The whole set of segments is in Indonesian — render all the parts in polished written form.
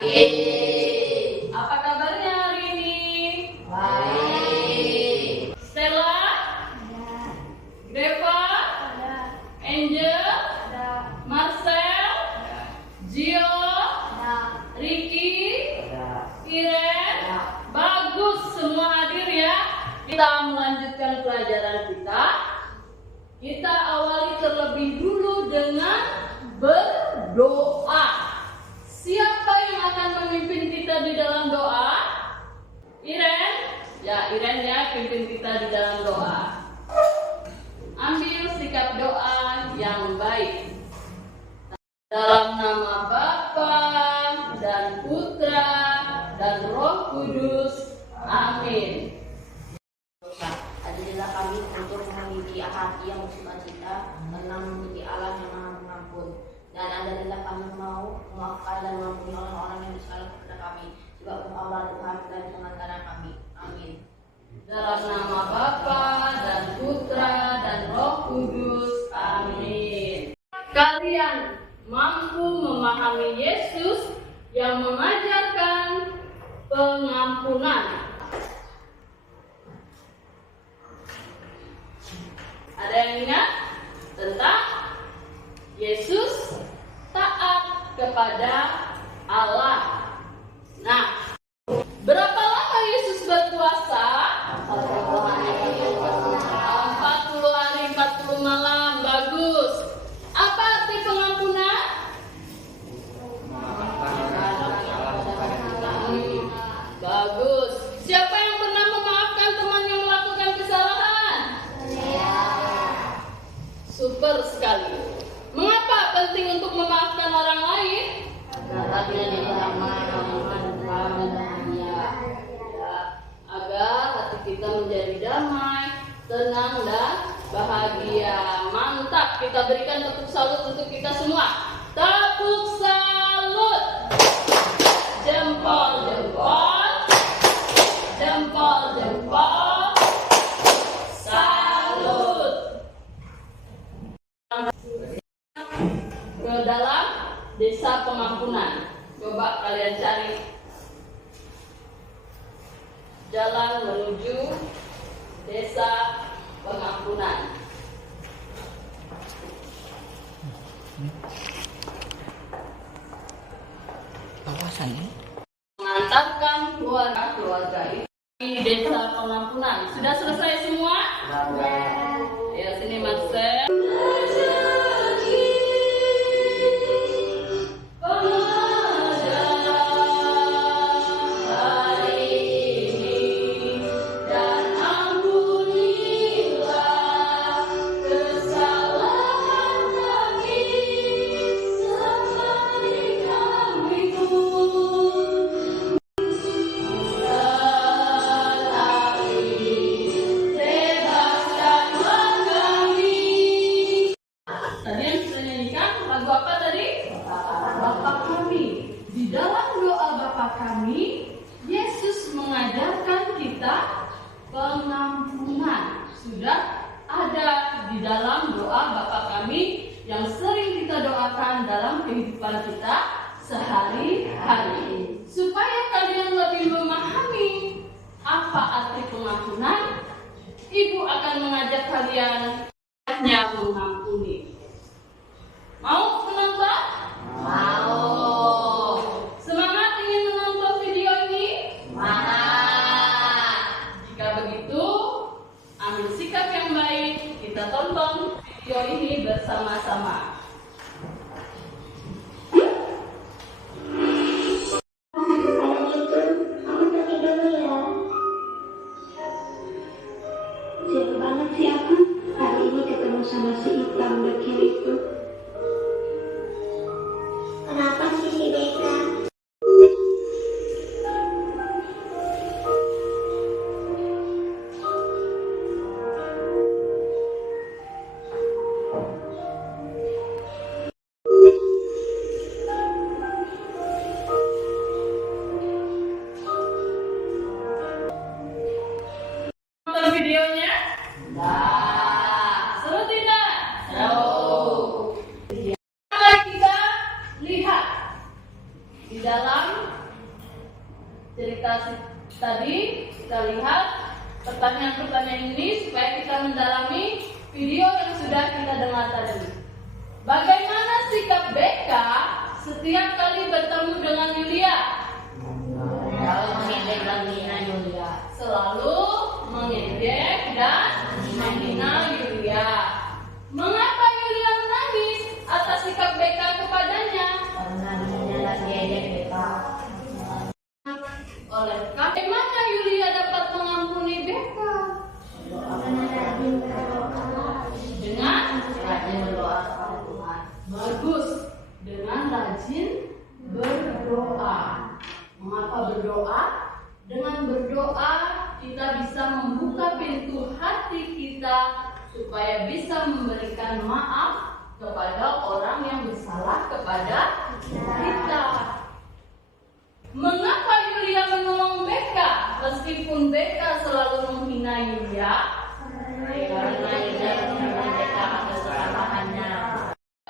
Apa kabarnya hari ini? Baik. Stella? Ada. Deva? Ada. Angel? Ada. Marcel? Gio? Ada. Ricky? Ada. Iren? Bagus, semua hadir ya. Kita melanjutkan pelajaran kita. Kita awali terlebih dulu dengan berdoa. Siapa yang akan memimpin kita di dalam doa? Iren? Ya, Iren ya, pimpin kita di dalam doa. Ambil sikap doa yang baik. Dalam nama Bapa dan Putra dan Roh Kudus. Amin. Ajarilah kami untuk memiliki hati yang bersukacita karena memiliki Allah yang Maha Pengampun. Dan ajarilah kami mau memaafkan dan mengampuni orang-orang yang bersalah kepada kami, sebab Allah Tuhan dan pengantara kami. Amin. Dalam nama Bapa dan Putra dan Roh Kudus. Amin. Kalian mampu memahami Yesus yang mengajarkan pengampunan. Ada yang ingat tentang Yesus taat kepada Allah? Nah, berapa lama Yesus berpuasa? 40 hari 40 malam. Bagus. Apa arti pengampunan? Bagus. Siapa yang pernah memaafkan teman yang melakukan kesalahan? Super sekali. Mengapa penting untuk memaafkan orang lain? Agar hati kita menjadi damai, tenang dan bahagia. Mantap, kita berikan tepuk salut untuk kita semua. Tepuk salut. Jempol, jempol. Jempol, jempol. Salut. Ke dalam desa pengampunan. Coba kalian cari jalan menuju desa pengampunan. Mengantarkan keluarga di desa pengampunan. Sudah selesai semua? Ya, sini Marcel. Pengampunan sudah ada di dalam doa Bapa Kami yang sering kita doakan dalam kehidupan kita sehari-hari. Supaya kalian lebih memahami apa arti pengampunan, Ibu akan mengajak kalian mengampuni. Mau menonton? Mau. Semangat ingin menonton video ini? Begitu, ambil sikap yang baik, kita tonton video ini bersama-sama. Siapa banget sih aku hari ini ketemu sama si itu? tadi kita lihat pertanyaan-pertanyaan ini supaya kita mendalami video yang sudah kita dengar tadi. Bagaimana sikap BK setiap kali bertemu dengan Yulia? Selalu mengejek dan menghina Yulia. Selalu mengejek dan menghina Yulia. Mengapa Yulia menangis atas sikap BK kepadanya? Karena menghina dan mengejek mereka. Bagaimana Yulia dapat mengampuni BK? Dengan Rajin berdoa kepada Tuhan. bagus, dengan rajin berdoa. Mengapa berdoa? Dengan berdoa kita bisa membuka pintu hati kita supaya bisa memberikan maaf kepada orang yang bersalah kepada kita. Mengapa Yulia menolong BK meskipun BK selalu menghina Yulia? Karena Yulia menghina mereka atas kesalahannya.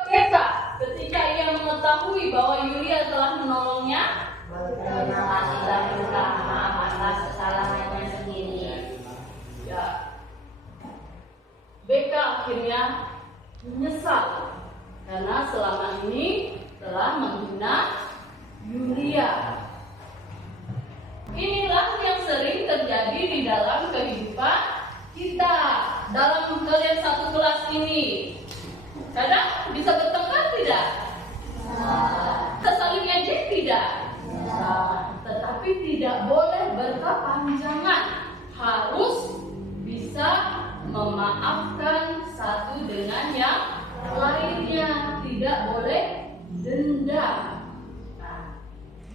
BK ketika ia mengetahui bahwa Yulia telah menolongnya, Berterima kasih dan minta maaf atas kesalahannya sendiri. ya, BK akhirnya menyesal karena selama ini telah menghina Yulia. Inilah yang sering terjadi di dalam kehidupan kita. Dalam kalian satu kelas ini, kadang bisa bertengkar tidak? Bisa saling ejek tidak? Tetapi tidak boleh berkepanjangan. Harus bisa memaafkan satu dengan yang lainnya. Tidak boleh dendam. Nah,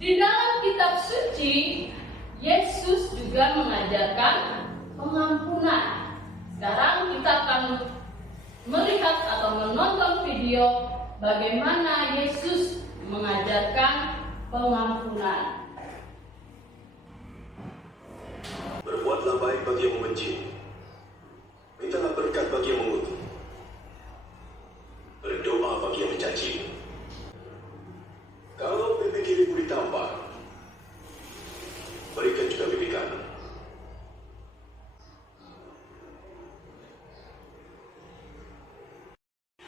di dalam kitab suci, Yesus juga mengajarkan pengampunan. Sekarang kita akan melihat atau menonton video bagaimana Yesus mengajarkan pengampunan. Berbuatlah baik bagi yang membenci, mintalah berkat bagi yang mengutuk, berdoa bagi yang mencacimu. Kalau pipi kirimu ditampar, berikan juga pipi kanan.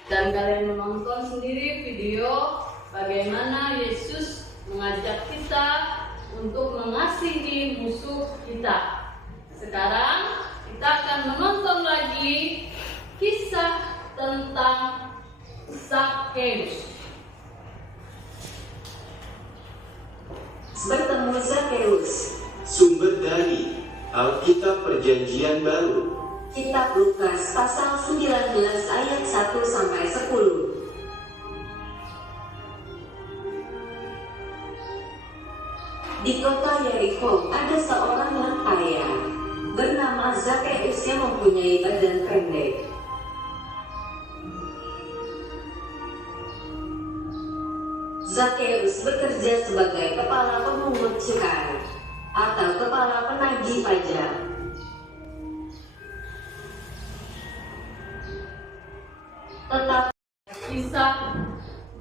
Dan kalian menonton sendiri video bagaimana Yesus mengajak kita untuk mengasihi musuh kita. Sekarang kita akan menonton lagi kisah tentang Zakheus. Bertemu Zakheus. Sumber dari Alkitab Perjanjian Baru. Kitab Lukas pasal 19 ayat 1 sampai 10. Di kota Yeriko ada seorang yang kaya bernama Zakheus yang mempunyai badan pendek. Zakheus bekerja sebagai kepala pemungut cukai atau kepala penagih pajak. Tetapi Kisah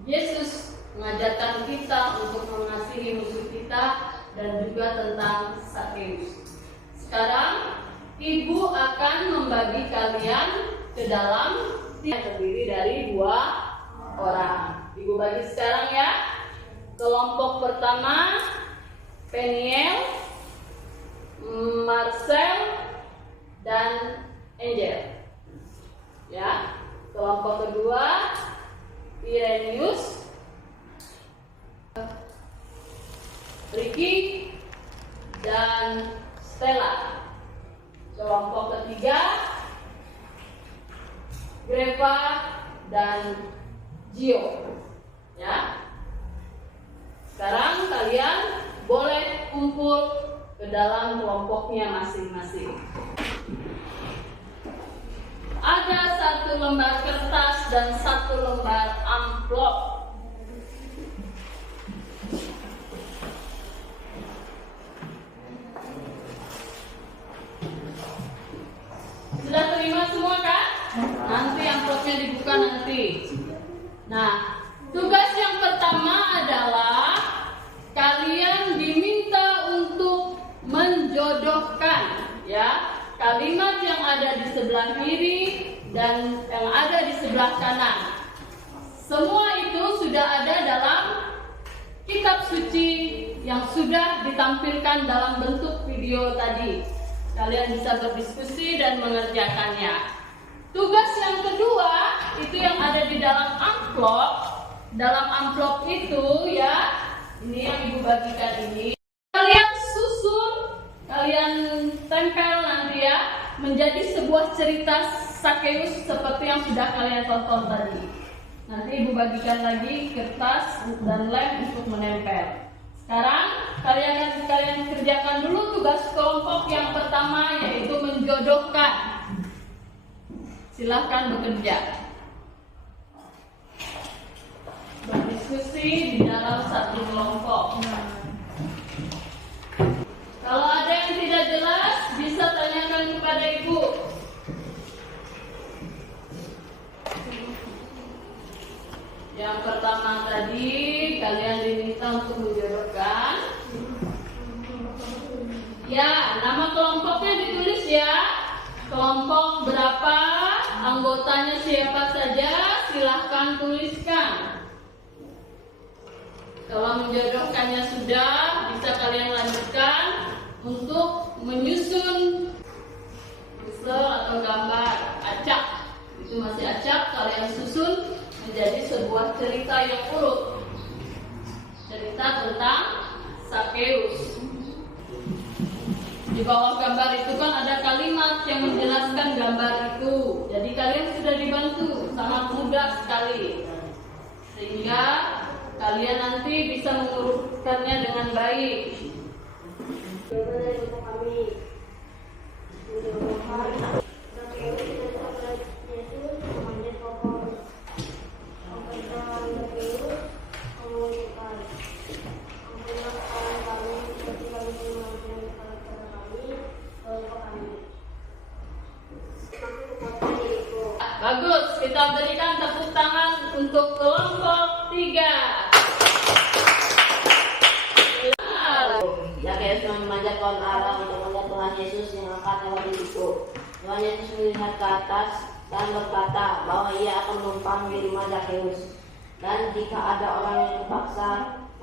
Yesus mengajarkan kita untuk mengasihi musuh kita dan juga tentang Zakheus. Sekarang Ibu akan membagi kalian ke dalam yang terdiri dari 2 orang. Ibu bagi sekarang ya. Kelompok pertama Peniel, Marcel, dan Angel. Ya. Kelompok kedua Irenius, Ricky, dan Stella. Kelompok ketiga Greva dan Gio. Ya. Sekarang kalian boleh kumpul ke dalam kelompoknya masing-masing. Ada 1 lembar kertas dan 1 lembar amplop. Sudah terima semua kan? Nanti amplopnya dibuka nanti. Nah, tugas yang pertama adalah kalian diminta untuk kalimat yang ada di sebelah kiri dan yang ada di sebelah kanan. Semua itu sudah ada dalam kitab suci yang sudah ditampilkan dalam bentuk video tadi. Kalian bisa berdiskusi dan mengerjakannya. Tugas yang kedua itu yang ada di dalam amplop. Dalam amplop itu ya, ini yang Ibu bagikan ini. Kalian susun, kalian tempel nanti ya, menjadi sebuah cerita Sakeus seperti yang sudah kalian tonton tadi. Nanti Ibu bagikan lagi kertas dan lem untuk menempel. Sekarang kalian kerjakan dulu tugas kelompok yang pertama, yaitu menjodohkan. Silahkan bekerja. Berdiskusi di dalam satu kelompok. Kalau ada yang tidak jelas, bisa tanyakan kepada Ibu. Yang pertama tadi, kalian diminta untuk menjodohkan. Ya, nama kelompoknya ditulis ya. Kelompok berapa, anggotanya siapa saja, silahkan tuliskan. Kalau menjodohkannya sudah, bisa kalian lanjutkan untuk menyusun puzzle atau gambar acak. Itu masih acak, kalian susun menjadi sebuah cerita yang urut. Cerita tentang Sakeus. Di bawah gambar itu kan ada kalimat yang menjelaskan gambar itu. Jadi kalian sudah dibantu, sangat mudah sekali. Sehingga kalian nanti bisa mengurutkannya dengan baik. Bagus, kita berikan tepuk tangan untuk kelompok 3. Sakeus memanjat pohon ara untuk melihat Tuhan Yesus yang angkat lewat itu. Tuhan Yesus melihat ke atas dan berkata bahwa ia akan menumpang di rumah Sakeus. Dan jika ada orang yang terpaksa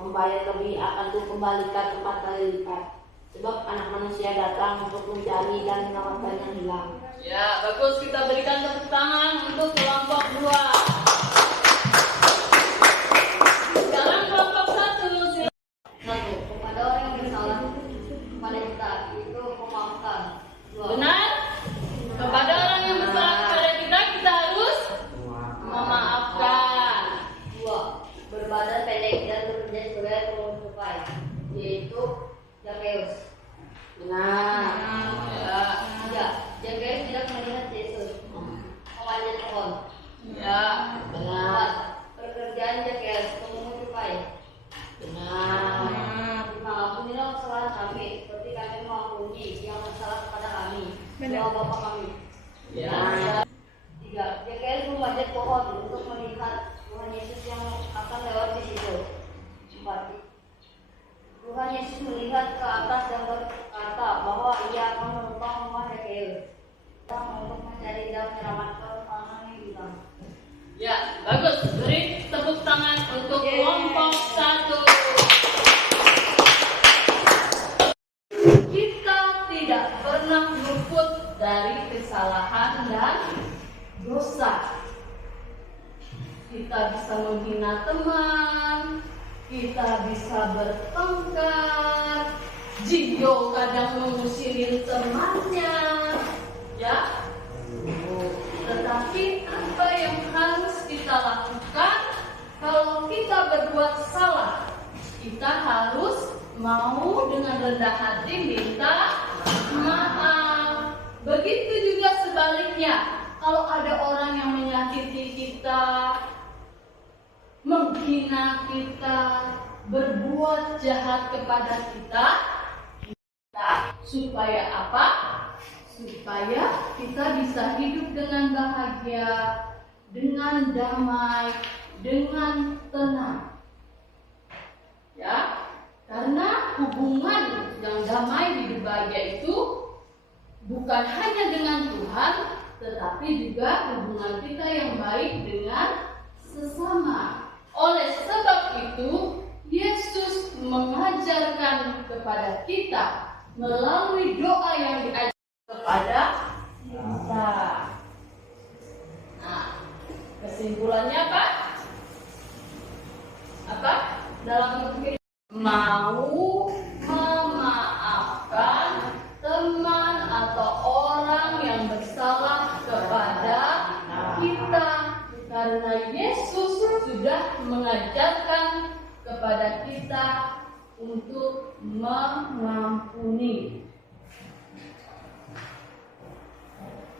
membayar lebih, akan dikembalikan 4 kali lipat. Sebab Anak Manusia datang untuk mencari dan menyelamatkan yang hilang. Ya, bagus, kita berikan tepuk tangan untuk kelompok 2. Sekarang kelompok 1. 1. Kepada orang yang bersalah kepada kita itu memaafkan. 2. Benar? Kepada orang yang bersalah kepada kita harus memaafkan. 2. Berbadan pendek dan bekerja sebagai pengurus, yaitu Sakeus. Benar. Ya. 3. Sakeus tidak melihat Yesus memanjat pohon. Ya. Benar. Pekerjaan Sakeus memungut cukai. Benar. 5. Ampunilah kesalahan kami seperti kami mengampuni yang bersalah kepada kami. Doa Bapa kami. Ya. 3. Sakeus memanjat pohon untuk melihat Tuhan Yesus yang akan lewat di situ. 4. Tuhan Yesus melihat ke atas dan berkata bahwa ia akan menumpang rumah Sakeus untuk mencari dan menyelamatkan orang yang hilang. Ya, bagus. Beri tepuk tangan untuk kelompok 1. Kita tidak pernah luput dari kesalahan dan dosa. Kita bisa menghina teman, kita bisa bertengkar, Jigo kadang mengusirin temannya, ya. Tetapi apa yang harus kita lakukan kalau kita berbuat salah? Kita harus mau dengan rendah hati minta maaf. Begitu juga sebaliknya, kalau ada orang yang menyakiti kita, menghina kita, berbuat jahat kepada kita, supaya apa? Supaya kita bisa hidup dengan bahagia, dengan damai, dengan tenang. Ya, karena hubungan yang damai hidup bahagia itu bukan hanya dengan Tuhan, tetapi juga hubungan kita yang baik dengan sesama. Oleh sebab itu, Yesus mengajarkan kepada kita melalui doa yang diajarkan kepada kita. Nah, kesimpulannya apa? Apa? Dalam mau memaafkan teman atau orang yang bersalah kepada kita, karena Yesus sudah mengajarkan kepada kita untuk mengampuni.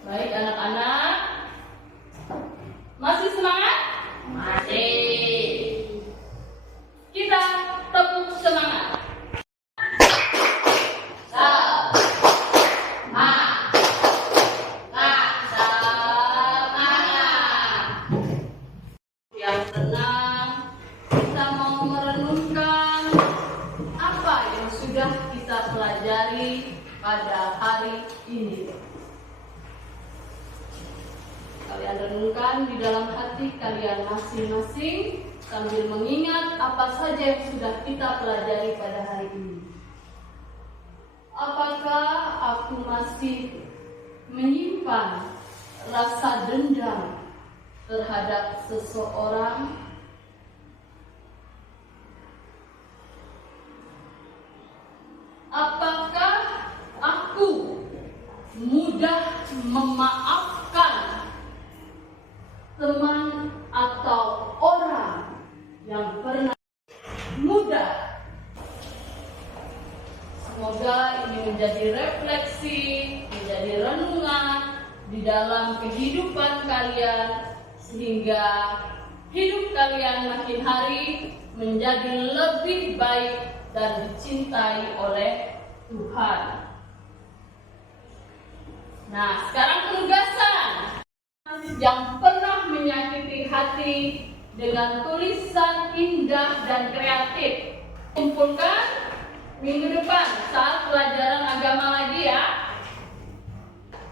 Baik anak-anak, masih semangat? Masih. Kita tepuk semangat. Yang tenang, kita mau merenungkan apa yang sudah kita pelajari pada hari ini. Kalian renungkan di dalam hati kalian masing-masing sambil mengingat apa saja yang sudah kita pelajari pada hari ini. Apakah aku masih menyimpan rasa dendam terhadap seseorang? Apakah aku mudah memaafkan teman atau orang yang pernah mudah? Semoga ini menjadi refleksi, menjadi renungan di dalam kehidupan kalian, sehingga hidup kalian makin hari menjadi lebih baik dan dicintai oleh Tuhan. Nah, sekarang penugasan. Yang pernah menyakiti hati dengan tulisan indah dan kreatif, kumpulkan minggu depan saat pelajaran agama lagi ya.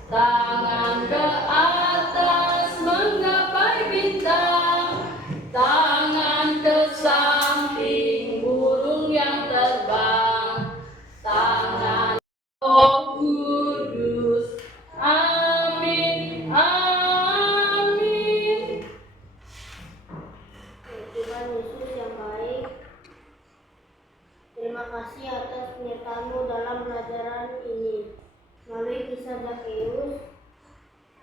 Tangan ke atas menggapai bintang, tangan ke samping burung yang terbang, tangan Roh Kudus. Amin, amin. Tuhan Yesus yang baik, terima kasih atas penyertaan-Mu dalam pelajaran ini. Melalui kisah Zakheus,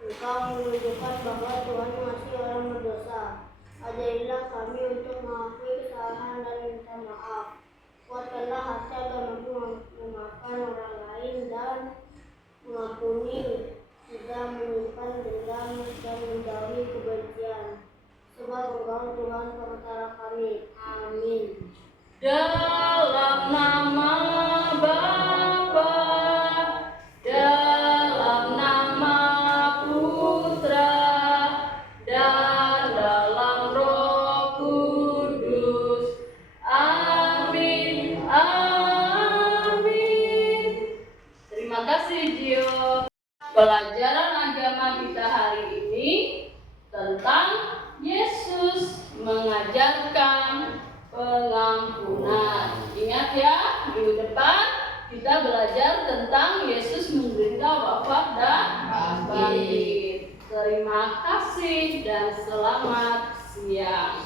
Engkau menunjukkan bahwa Tuhan mengasihi orang berdosa. Ajarilah kami untuk mengakui kesalahan dan minta maaf. Kuatkanlah hati agar mampu memaafkan orang lain dan mengampuni, tidak menyimpan dendam dan menjauhi kebencian. Sebab Engkau Tuhan perantara kami. Amin. Dalam nama Bapa, dalam nama Putra, dan dalam Roh Kudus. Amin, amin. Terima kasih Gio. Pelajaran agama kita hari ini tentang Yesus mengajarkan pengampunan. Ingat ya, minggu depan kita belajar tentang Yesus menderita, wafat, dan bangkit. Terima kasih dan selamat siang.